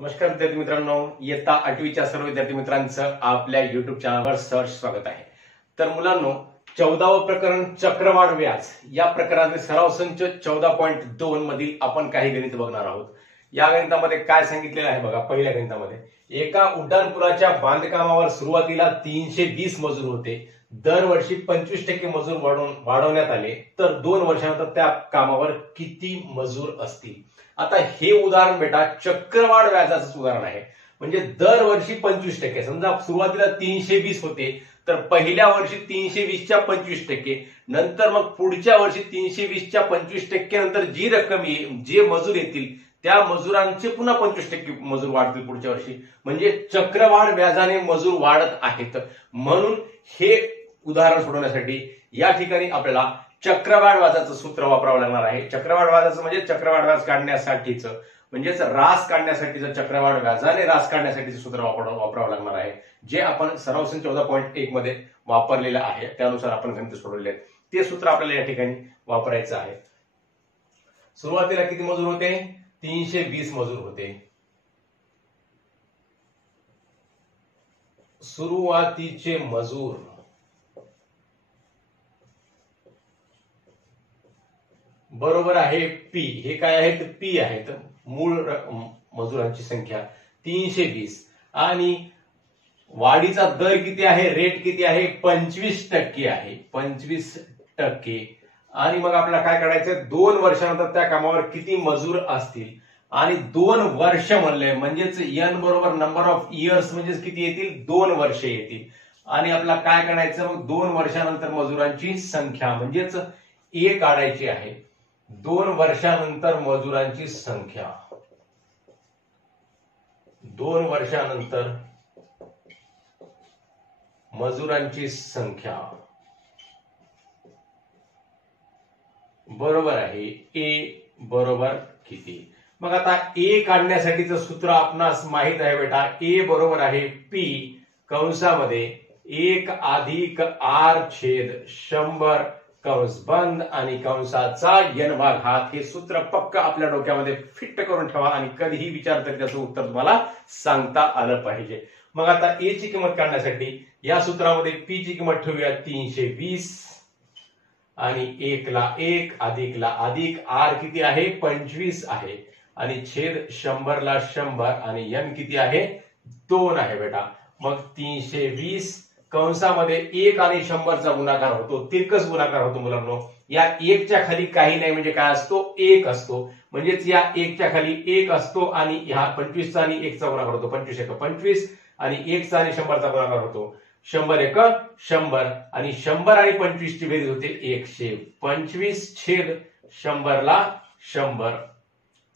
नमस्कार विद्यार्थी मित्रांनो, इयत्ता 8वीच्या सर्व विद्यार्थी मित्रांचं आपल्या युट्यूब चॅनलवर सहर्ष स्वागत आहे। तर मुलांनो, 14वे प्रकरण चक्रवाढ व्याज या प्रकरणाचे सराव संच 14.2 मधील आपण काही गणित बघणार आहोत। या गणितामध्ये काय सांगितलेलं आहे बघा। पहिल्या गणितामध्ये एका उड्डाणपुलाच्या बांधकामावर सुरुवातीला 320 मजूर होते, दरवर्षी 25% मजूर वाढवण्यात आले, तर 2 वर्षानंतर त्या कामावर किती मजूर असतील। आता हे उदाहरण बेटा चक्रवाढ व्याजाचं उदाहरण आहे। म्हणजे दरवर्षी 25%, समजा सुरुवातीला 320 होते तर पहिल्या वर्षी 320च्या 25%, नंतर मग पुढच्या वर्षी 320च्या 25% नंतर जी रक्कम येईल, जे मजूर येतील त्या मजुरांचे पुन्हा 25% मजूर वाढतील पुढच्या वर्षी। म्हणजे चक्रवाढ व्याजाने मजूर वाढत आहेत। म्हणून हे उदाहरण सोडवण्यासाठी या ठिकाणी आपल्याला चक्रवाढ व्याजाचं सूत्र वापरावं लागणार आहे। चक्रवाढ व्याजाचं म्हणजे चक्रवाढ व्याज काढण्यासाठीच, म्हणजेच रास काढण्यासाठीचं, चक्रवाढ व्याजाने रास काढण्यासाठीचं सूत्र वापरावं लागणार आहे, जे आपण सराव संच 14.1 मध्ये वापरलेलं आहे। त्यानुसार आपण गणित सोडवले आहेत, ते सूत्र आपल्याला या ठिकाणी वापरायचं आहे। सुरुवातीला किती मजूर होते? 320 मजूर होते। सुरुवातीचे मजूर बरोबर आहे पी। हे काय आहेत? पी आहेत, मूळ मजुरांची संख्या 320, आणि वाढीचा दर किती आहे? रेट किती आहे? 25% आहे, 25%। आणि मग आपल्याला काय करायचं? 2 वर्षानंतर त्या कामावर किती मजूर असतील, आणि 2 वर्ष म्हणले म्हणजेच एन बरोबर नंबर ऑफ इयर्स, म्हणजेच किती येतील? 2 वर्ष येतील। आणि आपल्याला काय करायचं? मग 2 वर्षानंतर मजुरांची संख्या म्हणजेच ए काढायची आहे। 2 वर्षानंतर मजुरांची संख्या, 2 वर्षानंतर मजुरांची संख्या बरोबर आहे ए बरोबर किती। मग आता ए काढण्यासाठीचं सूत्र आपणास माहित आहे बेटा। ए बरोबर आहे पी कंसामध्ये 1 अधिक आर छेद 100 कंस बंद आणि कंसाचा n भाग हात। हे सूत्र पक्क आपल्या डोक्यामध्ये फिट करून ठेवा आणि कधीही विचारतात त्याचं उत्तर तुम्हाला सांगता आलं पाहिजे। मग आता ए ची किंमत काढण्यासाठी या सूत्रामध्ये पी ची किंमत ठेवूया 320, आणि 1 ला 1 अधिक ला अधिक, आर किती आहे? 25 आहे, आणि छेद 100 ला 100, आणि n किती आहे? 2 आहे बेटा। मग 320 कंसामध्ये 1 आणि 100चा गुणाकार होतो, तिरकस गुणाकार होतो मुलांनो। या 1 च्या खाली काही नाही म्हणजे काय असतो? 1 असतो, म्हणजेच या 1 च्या खाली 1 असतो, आणि ह्या 25 चा आणि 1 चा गुणाकार होतो, 25 1 25, आणि 1 चा आणि 100चा गुणाकार होतो 100 1 100, आणि 100 आणि 25 ची बेरीज होते 125 छेद 100 ला 100,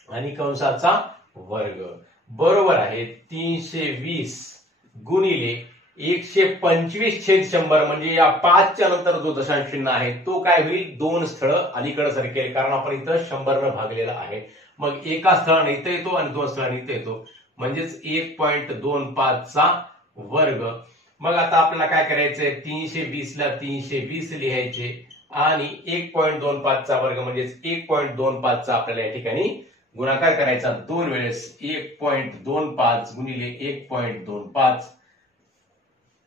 आणि कंसाचा वर्ग बरोबर आहे 320 गुणिले 125 छेद 100, म्हणजे या 5 च्या नंतर जो दशांश चिन्ह आहे तो काय होईल? 2 स्थळ अलीकडे सरकेल, कारण आपण इथं 100 न भागलेला आहे। मग एका स्थळाने इथं येतो आणि 2 स्थळाने इथं येतो, म्हणजेच 1.25 चा वर्ग। मग आता आपल्याला काय करायचंय? 320 ला 320 लिहायचे, आणि 1.25 चा वर्ग म्हणजेच 1.25 चा आपल्याला या ठिकाणी गुणाकार करायचा 2 वेळेस। 1.25 गुणिले 1.25,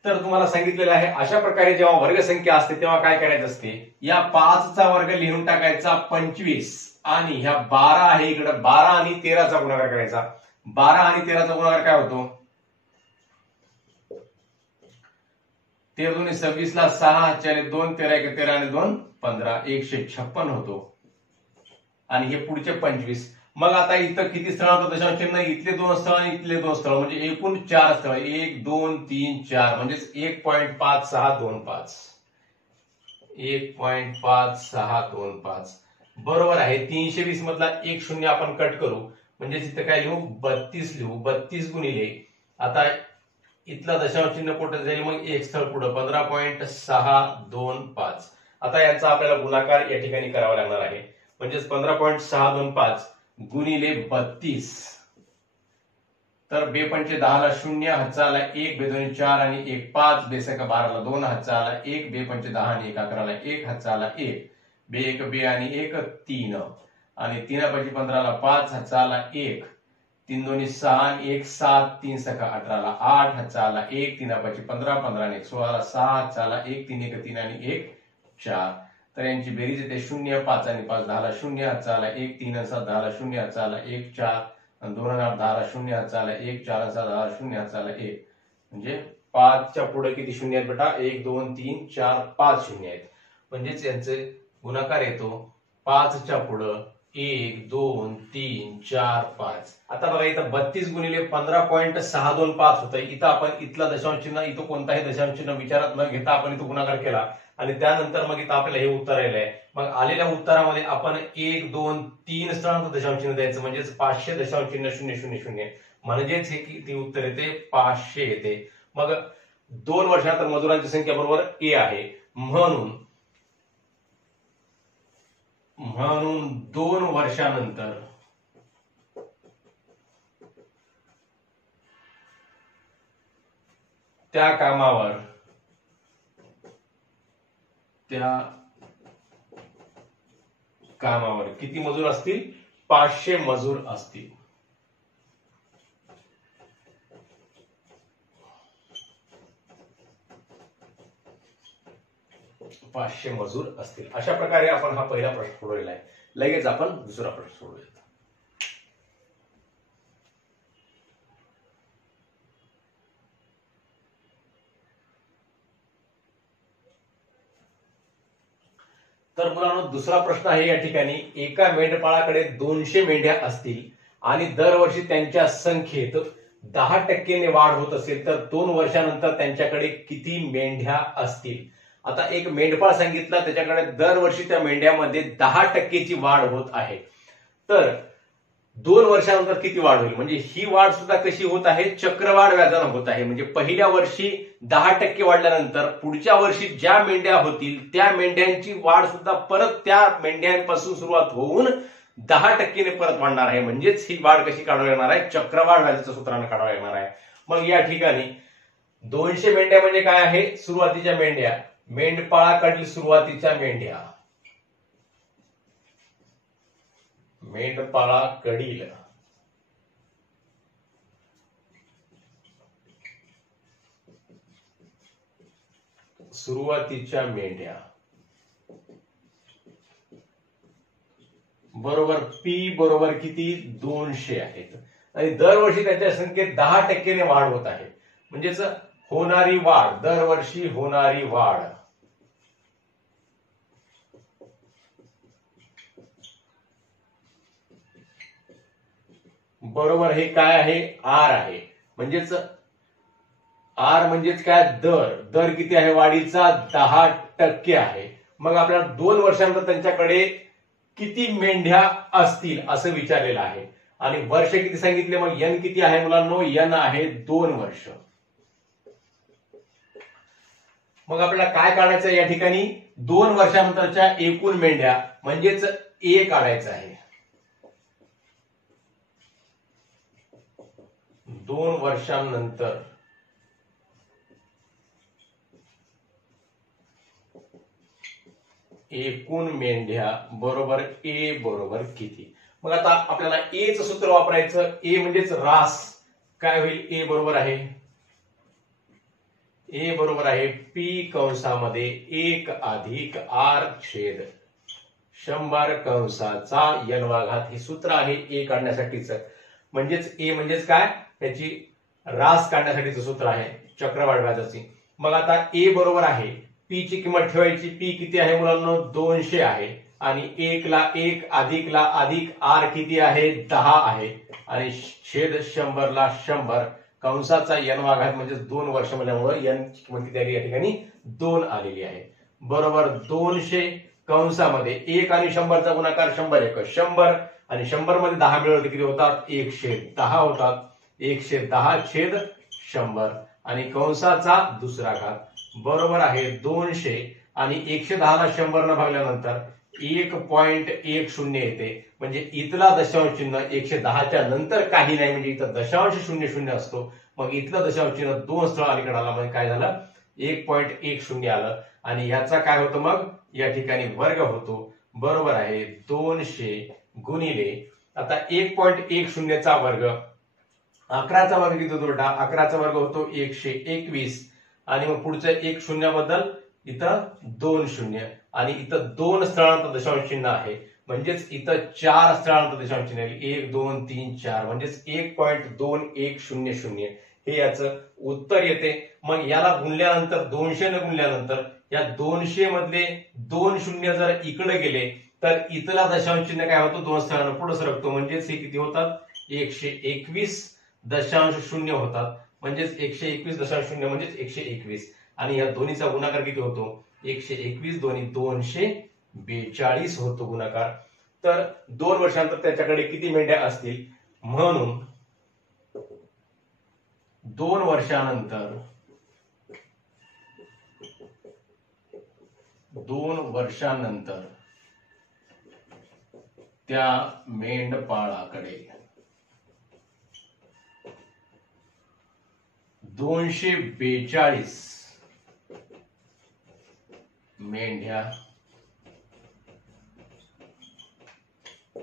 तर तुम्हाला सांगितलेलं आहे अशा प्रकारे जेव्हा वर्गसंख्या असते तेव्हा काय करायचं असते? या 5 चा वर्ग लिहून टाकायचा 25, आणि ह्या 12 आहे इकडे, 12 आणि 13 चा गुणाकार करायचा। 12 आणि 13 चा गुणाकार काय होतो? 13 2 26 ला 6, 4 2 13 1 13 आणि 2 15, 156 होतो, आणि हे पुढचे 25। मग आता इथं किती स्थळ होतं दशांश चिन्ह? इथले 2 स्थळ आणि इथले 2 स्थळ, म्हणजे एकूण 4 स्थळ, 1 2 3 4, म्हणजेच 1.5625, 1.5625 बरोबर आहे। 320 मधला 1 शून्य आपण कट करू, म्हणजे इथं काय लिहू? 32 लिहू। 32 गुणिले, आता इथला दशांश चिन्ह कुठे जाईल? मग 1 स्थळ पुढे, 15.625। आता याचा आपल्याला गुणाकार या ठिकाणी करावा लागणार आहे, म्हणजेच 15.625 गुणिले 32, तर 2 पंचे 10 ला 0, हातचा 1, 2 दोन्ही 4 आणि 1 5, 2 सका 12 ला 2, हातचा 1, 2 पंचे 10 आणि 1 11 ला 1, हातचा 1, 2 1 2 आणि 1 3, आणि 3 5 15 ला 5, हातचा 1, 3 दोन्ही 6, 1 7, 3 सका 18ला 8, 4ला 1, 3 5 15, 15 1 16ला 6, 4ला 1, 3 1 3 आणि 1 4. तर यांची बेरीज येते 0, 5 आणि 5 10ला 0, 4ला 1, 3 7 10ला 0, 4ला 1 4 आणि 2 10ला 0, 4ला 1 4 7 10ला 0, 4ला 1. म्हणजे 5च्या पुढे किती शून्य आहेत बेटा? 1 2 3 4 5 शून्य आहेत. म्हणजेच यांचे गुणाकार येतो 5च्या पुढे 1 2 3 4 5. आता बघा इथं 32 गुणिले 15.625 होतं. इथं आपण इथला दशांश चिन्ह, इथं कोणताही दशांश चिन्ह विचारात न घेता आपण इथं गुणाकार केला आणि त्यानंतर मग इथं आपल्याला हे उत्तर आलेलं आहे. मग आलेल्या उत्तरामध्ये आपण 1 2 3 स्थानांचं दशांश चिन्ह द्यायचं, म्हणजेच 500 दशांश चिन्ह 000, म्हणजेच हे किती उत्तर येते? 500 येते. मग 2 वर्षानंतर मजुरांची संख्या बरोबर ए आहे, म्हणून 2 वर्षानंतर त्या कामावर किती मजूर असतील? 500 मजूर असतील. अशा प्रकारे आपण हा पहिला प्रश्न सोडवलेला आहे. लगेच आपण दुसरा प्रश्न सोडूया. तर मुलांनो, दुसरा प्रश्न आहे या ठिकाणी, एका मेंढपाळाकडे 200 मेंढ्या असतील आणि दरवर्षी त्यांच्या संख्येत 10% वाढ होत असेल तर 2 वर्षानंतर त्यांच्याकडे किती मेंढ्या असतील? आता एक मेंढपाळ सांगितलं, त्याच्याकडे दरवर्षी त्या मेंढ्यामध्ये 10%ची वाढ होत आहे. तर 2 वर्षानंतर किती वाढ होईल? म्हणजे ही वाढ सुद्धा कशी होत आहे? चक्रवाढ व्याजाने होत आहे. म्हणजे पहिल्या वर्षी 10% वाढल्यानंतर पुढच्या वर्षी ज्या मेंढ्या होतील त्या मेंढ्यांची वाढ सुद्धा परत त्या मेंढ्यांपासून सुरुवात होऊन 10%ने परत वाढणार आहे. म्हणजेच ही वाढ कशी काढावी लागणार आहे? चक्रवाढ व्याजाच्या सूत्राने काढावी लागणार आहे. मग या ठिकाणी 200 मेंढ्या म्हणजे काय आहे? सुरुवातीच्या मेंढ्या, मेंढपाळाकडील सुरुवातीच्या मेंढ्या, मेंढपाळाकडील सुरुवातीच्या मेंढ्या बरोबर पी बरोबर किती? 200 आहेत. आणि दरवर्षी त्याच्या संख्येत 10%ने वाढ होत आहे. म्हणजेच होणारी वाढ, दरवर्षी होणारी वाढ बरोबर हे काय आहे? आर आहे. म्हणजेच आर म्हणजेच काय? दर किती आहे वाढीचा? 10% आहे. मग आपल्याला 2 वर्षानंतर त्यांच्याकडे किती मेंढ्या असतील असं विचारलेलं आहे. आणि वर्ष किती सांगितले? मग एन किती आहे मुलांनो? एन आहे 2 वर्ष. मग आपल्याला काय काढायचं या ठिकाणी? 2 वर्षानंतरच्या एकूण मेंढ्या म्हणजेच ए काढायचं आहे. 2 वर्षांनंतर एकूण मेंढ्या बरोबर ए बरोबर किती? मग आता आपल्याला ए चं सूत्र वापरायचं. ए म्हणजेच रास. काय होईल? ए बरोबर आहे पी कंसामध्ये 1 अधिक आर छेद 100 कंसाचा n वा घात. हे सूत्र आहे ए काढण्यासाठीच. म्हणजेच ए म्हणजेच काय? त्याची रास काढण्यासाठीचं सूत्र आहे चक्रवाढ व्याजाची. मग आता ए बरोबर आहे, पी ची किंमत ठेवायची. पी किती आहे मुलांनो? 200 आहे. आणि 1 ला 1 अधिक ला अधिक आर किती आहे? 10 आहे. आणि छेद 100 ला 100 कंसाचा n वा घात म्हणजे 2 वर्ष म्हणल्यामुळे n ची किंमत किती आली या ठिकाणी? 2 आलेली आहे. बरोबर 200 कंसामध्ये 1 आणि 100चा गुणाकार 100 1 100 आणि 100 मध्ये 10 मिळवले किती होतात? 110 होतात. 110 छेद 100 आणि कंसाचा दुसरा घात बरोबर आहे 200 आणि 110 ला 100 न भागल्यानंतर 1.10 येते. म्हणजे इथला दशांश चिन्ह 110च्या नंतर काही नाही, म्हणजे इथं दशांश 00 असतो. मग इथलं दशांश चिन्ह 2 स्थळ अलीकडे आला, म्हणजे काय झालं? 1.10 आलं. आणि याचा काय होतं? मग या ठिकाणी वर्ग होतो. बरोबर आहे 200 गुणिले आता 1.10 चा वर्ग 11चा वर्ग किती होतो बेटा? 11चा वर्ग होतो 121 आणि मग पुढचं एक शून्याबद्दल इथं 2 शून्य आणि इथं 2 स्थळांत दशांश चिन्ह आहे, म्हणजेच इथं 4 स्थळांत दशांश चिन्ह आहे, 1 2 3 4 म्हणजेच 1.2100 हे याचं उत्तर येते. मग याला गुणल्यानंतर 200 ने गुणल्यानंतर या 200 मधले 2 शून्य जर इकडे गेले तर इथला दशांश चिन्ह काय होतो? 2 स्थळांना पुढे सरकतो, म्हणजेच हे किती होतात? 121.0 होतात, म्हणजेच 121.0 म्हणजेच 121 आणि या दोन्हीचा गुणाकार किती होतो? 121 दोन्ही 242 होतो गुणाकार. तर 2 वर्षांनंतर त्याच्याकडे किती मेंढ्या असतील? म्हणून 2 वर्षांनंतर त्या मेंढपाळाकडे 242 मेंढ्या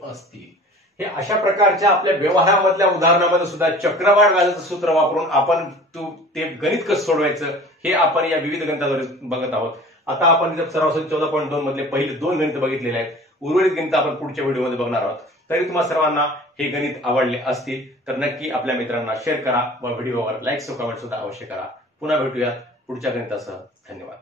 असतील. हे अशा प्रकारच्या आपल्या व्यवहारामधल्या उदाहरणामध्ये सुद्धा चक्रवाढ व्याजाचं सूत्र वापरून आपण ते गणित कसं सोडवायचं हे आपण या विविध गणिताद्वारे बघत आहोत. आता आपण इथे सराव 14.2 मधले पहिले 2 गणित बघितलेले आहेत. उर्वरित गणित आपण पुढच्या व्हिडिओमध्ये बघणार आहोत. तरी तुम्हा सर्वांना हे गणित आवडले असतील तर नक्की आपल्या मित्रांना शेअर करा व व्हिडिओवर लाईक व कमेंट सुद्धा अवश्य करा. पुन्हा भेटूयात पुढच्या गणितासह. धन्यवाद.